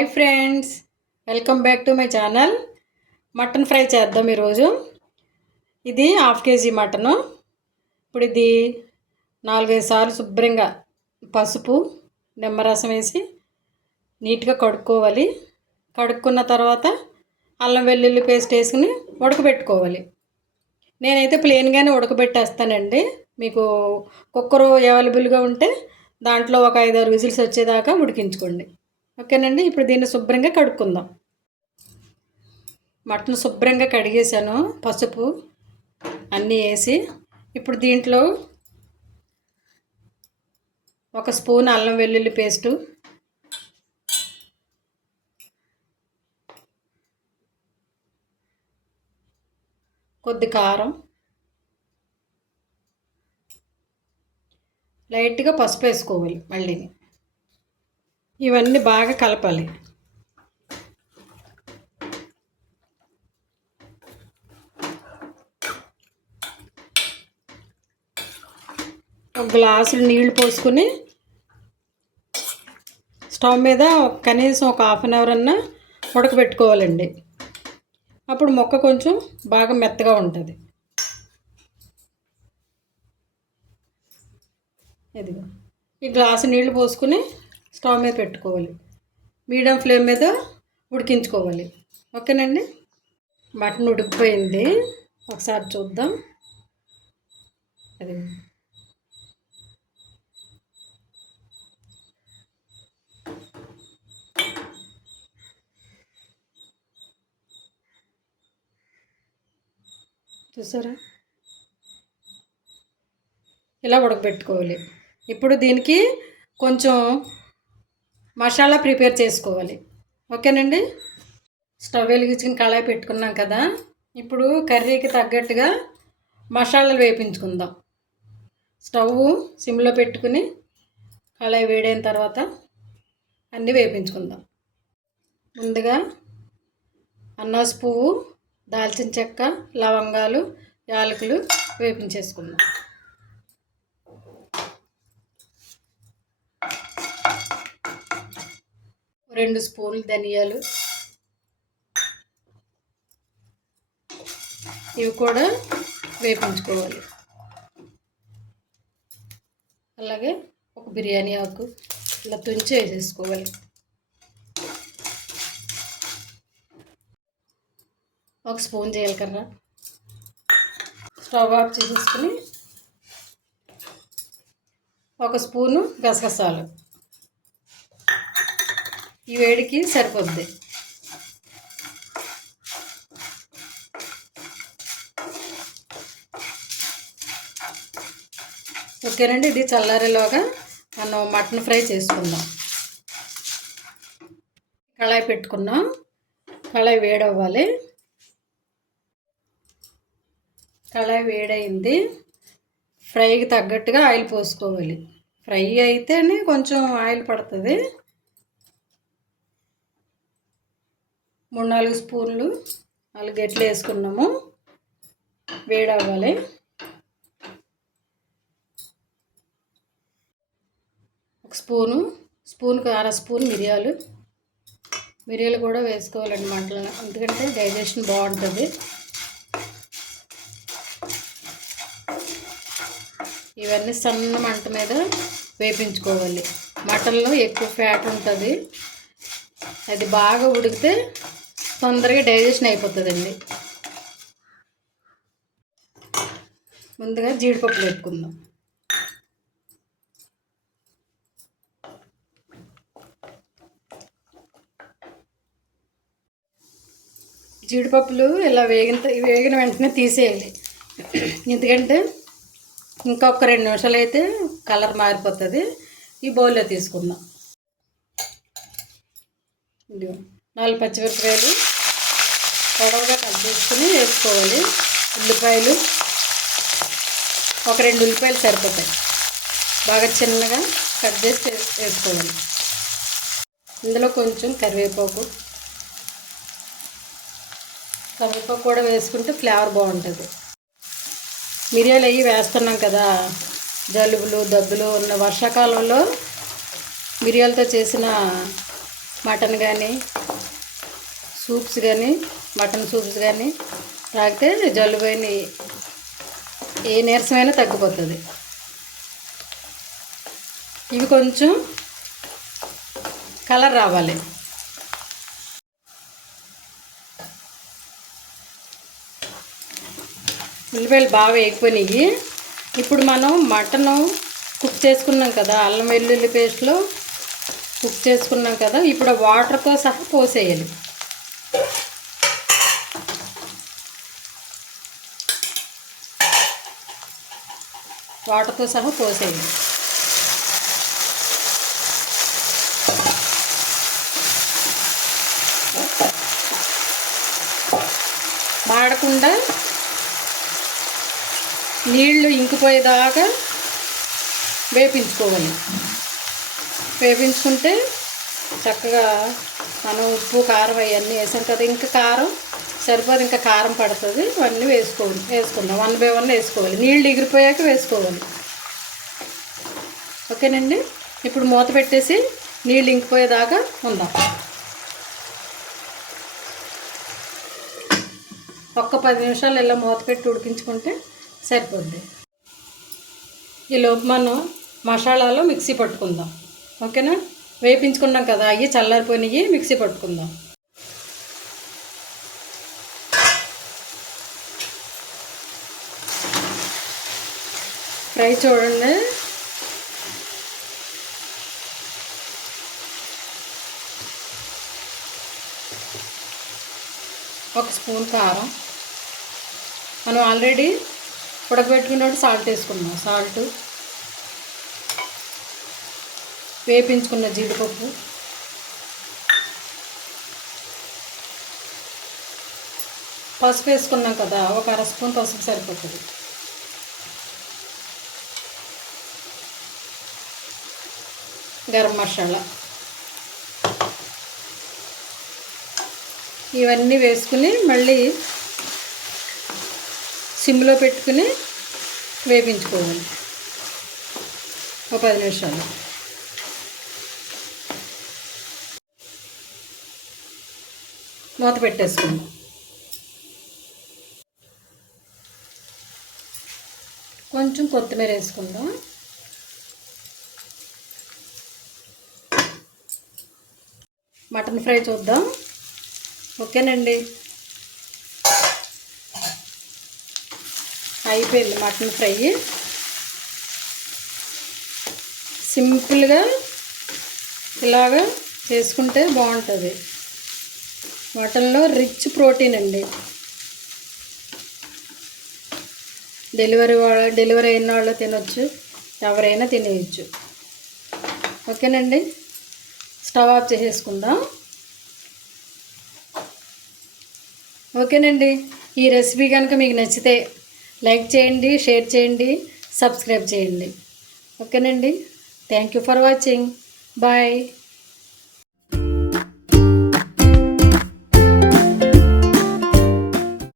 Hi friends, welcome back to my channel. Mutton fry చేద్దాం ఈరోజు. ఇది హాఫ్ కేజీ మటను. ఇప్పుడు ఇది 4-5 సార్లు శుభ్రంగా పసుపు నిమ్మరసం వేసి నీట్గా కడుక్కోవాలి. కడుక్కున్న తర్వాత అల్లం వెల్లుల్లి పేస్ట్ వేసుకుని ఉడకబెట్టుకోవాలి. నేనైతే ప్లెయిన్గానే ఉడకబెట్టేస్తానండి. మీకు కుక్కర్ అవైలబుల్గా ఉంటే దాంట్లో ఒక 5-6 విజిల్స్ వచ్చేదాకా ఉడికించుకోండి. ఓకేనండి. ఇప్పుడు దీన్ని శుభ్రంగా కడుక్కుందాం. మటన్ శుభ్రంగా కడిగేసాను, పసుపు అన్నీ వేసి. ఇప్పుడు దీంట్లో 1 స్పూన్ అల్లం వెల్లుల్లి పేస్టు, కొద్ది కారం, లైట్గా పసుపు వేసుకోవాలి. మళ్ళీ ఇవన్నీ బాగా కలపాలి. ఒక గ్లాసులు నీళ్లు పోసుకొని స్టవ్ మీద కనీసం ఒక హాఫ్ అన్ అవర్ అన్నా ఉడకబెట్టుకోవాలండి. అప్పుడు మొక్క కొంచెం బాగా మెత్తగా ఉంటుంది. ఇదిగో ఈ గ్లాసు నీళ్లు పోసుకుని స్టవ్ మీద పెట్టుకోవాలి. మీడియం ఫ్లేమ్ మీద ఉడికించుకోవాలి. ఓకేనండి. మటన్ ఉడికిపోయింది, ఒకసారి చూద్దాం. అది చూసారా, ఇలా ఉడకబెట్టుకోవాలి. ఇప్పుడు దీనికి కొంచెం మసాలా ప్రిపేర్ చేసుకోవాలి. ఓకేనండి. స్టవ్ వెలిగించుకుని కళాయి పెట్టుకున్నాం కదా. ఇప్పుడు కర్రీకి తగ్గట్టుగా మసాలాలు వేయించుకుందాం. స్టవ్ సిమ్లో పెట్టుకుని కళాయి వేడైన తర్వాత అన్నీ వేయించుకుందాం. ముందుగా అన్నాస పువ్వు, దాల్చిన చెక్క, లవంగాలు, యాలకులు వేయించేసుకుందాం. 2 స్పూన్లు ధనియాలు, ఇవి కూడా వేయించుకోవాలి. అలాగే ఒక బిర్యానీ ఆకు ఇలా తుంచి వేసేసుకోవాలి. 1 స్పూన్ జీలకర్ర. స్టవ్ ఆఫ్ చేసేసుకుని 1 స్పూను గసగసాలు. ఈ వేడికి సరిపోద్ది. ఓకేనండి. ఇది చల్లారేలోగా మనం మటన్ ఫ్రై చేసుకుందాం. కళాయి పెట్టుకున్నాం. కళాయి వేడవ్వాలి. కళాయి వేడైంది. ఫ్రైకి తగ్గట్టుగా ఆయిల్ పోసుకోవాలి. ఫ్రై అయితేనే కొంచెం ఆయిల్ పడుతుంది. 3-4 స్పూన్లు 4 గెట్లు వేసుకున్నాము. వేడవ్వాలి. 1 స్పూన్కి 1/2 స్పూన్ మిరియాలు కూడా వేసుకోవాలండి మంటలో, ఎందుకంటే డైజెషన్ బాగుంటుంది. ఇవన్నీ సన్న మంట మీద వేయించుకోవాలి. మటన్లో ఎక్కువ ఫ్యాట్ ఉంటుంది. అది బాగా ఉడికితే తొందరగా డైజెషన్ అయిపోతుందండి. ముందుగా జీడిపప్పు పెట్టుకుందాం. జీడిపప్పులు ఇలా వేగిన వెంటనే తీసేయాలి. ఎందుకంటే ఇంకొక 2 నిమిషాలు అయితే కలర్ మారిపోతుంది. ఈ బౌల్లో తీసుకుందాం. 4 పచ్చిమిరపకాయలు పొడవుగా కట్ చేసుకుని వేసుకోవాలి. ఉల్లిపాయలు ఒక 2 ఉల్లిపాయలు సరిపోతాయి. బాగా చిన్నగా కట్ చేసి వేసుకోవాలి. ఇందులో కొంచెం కరివేపాకు కూడా వేసుకుంటే ఫ్లేవర్ బాగుంటుంది. మిరియాలు అవి వేస్తున్నాం కదా, జలుబులు దగ్గులు ఉన్న వర్షాకాలంలో మిరియాలతో చేసిన మటన్ కానీ సూప్స్ కానీ మటన్ సూప్స్ కానీ తాగితే జలుబైన ఏ నీరసమైనా తగ్గిపోతుంది. ఇవి కొంచెం కలర్ రావాలి. ఉల్లిపాయలు బాగా వేగిపోయినాయి. ఇప్పుడు మనం మటను కుక్ చేసుకున్నాం కదా, అల్లం వెల్లుల్లి పేస్ట్లో కుక్ చేసుకున్నాం కదా, ఇప్పుడు వాటర్తో సహా పోసేయాలి. వాటర్తో సహా పోసేయాలి. మాడకుండా నీళ్లు ఇంకిపోయేదాకా వేపించుకోవాలి. వేపించుకుంటే చక్కగా మనం ఉప్పు కారం అవన్నీ వేసాం కదా, ఇంకా కారం సరిపోదు, ఇంకా కారం పడుతుంది. అవన్నీ వేసుకుందాం. 1 by 1 వేసుకోవాలి. నీళ్ళు ఎగిరిపోయాక వేసుకోవాలి. ఓకేనండి. ఇప్పుడు మూత పెట్టేసి నీళ్ళు ఇంకిపోయేదాకా ఉందాం. ఒక్క 10 నిమిషాలు ఇలా మూత పెట్టి ఉడికించుకుంటే సరిపోద్ది. ఈలోపు మనం మసాలాలో మిక్సీ పట్టుకుందాం. ఓకేనా. వేపించుకున్నాం కదా, అవి చల్లారిపోయినవి మిక్సీ పట్టుకుందాం. ఫ్రై చూడండి. ఒక స్పూన్ కారం, మనం ఆల్రెడీ ఉడకబెట్టుకున్నట్టు సాల్ట్ వేసుకున్నాం. సాల్ట్, వేపించుకున్న జీడిపప్పు, పసుపు వేసుకున్నాం కదా, ఒక 1/2 స్పూన్ పసుపు సరిపోతుంది. గరం మసాలా, ఇవన్నీ వేసుకుని మళ్ళీ సిమ్లో పెట్టుకుని వేపించుకోవాలి ఒక 10 నిమిషాలు. మూత పెట్టేసుకుందాం. కొంచెం కొత్తిమీర వేసుకుందాం. మటన్ ఫ్రై చూద్దాం. ఓకేనండి, అయిపోయింది మటన్ ఫ్రై. సింపుల్గా ఇలాగా చేసుకుంటే బాగుంటుంది. మటన్లో రిచ్ ప్రోటీన్ అండి. డెలివరీ అయిన వాళ్ళు తినొచ్చు, ఎవరైనా తినేయచ్చు. ఓకేనండి, స్టవ్ ఆఫ్ చేసేసుకుందాం. ఓకేనండి, ఈ రెసిపీ కనుక మీకు నచ్చితే లైక్ చేయండి, షేర్ చేయండి, సబ్స్క్రైబ్ చేయండి. ఓకేనండి, thank you for watching. Bye.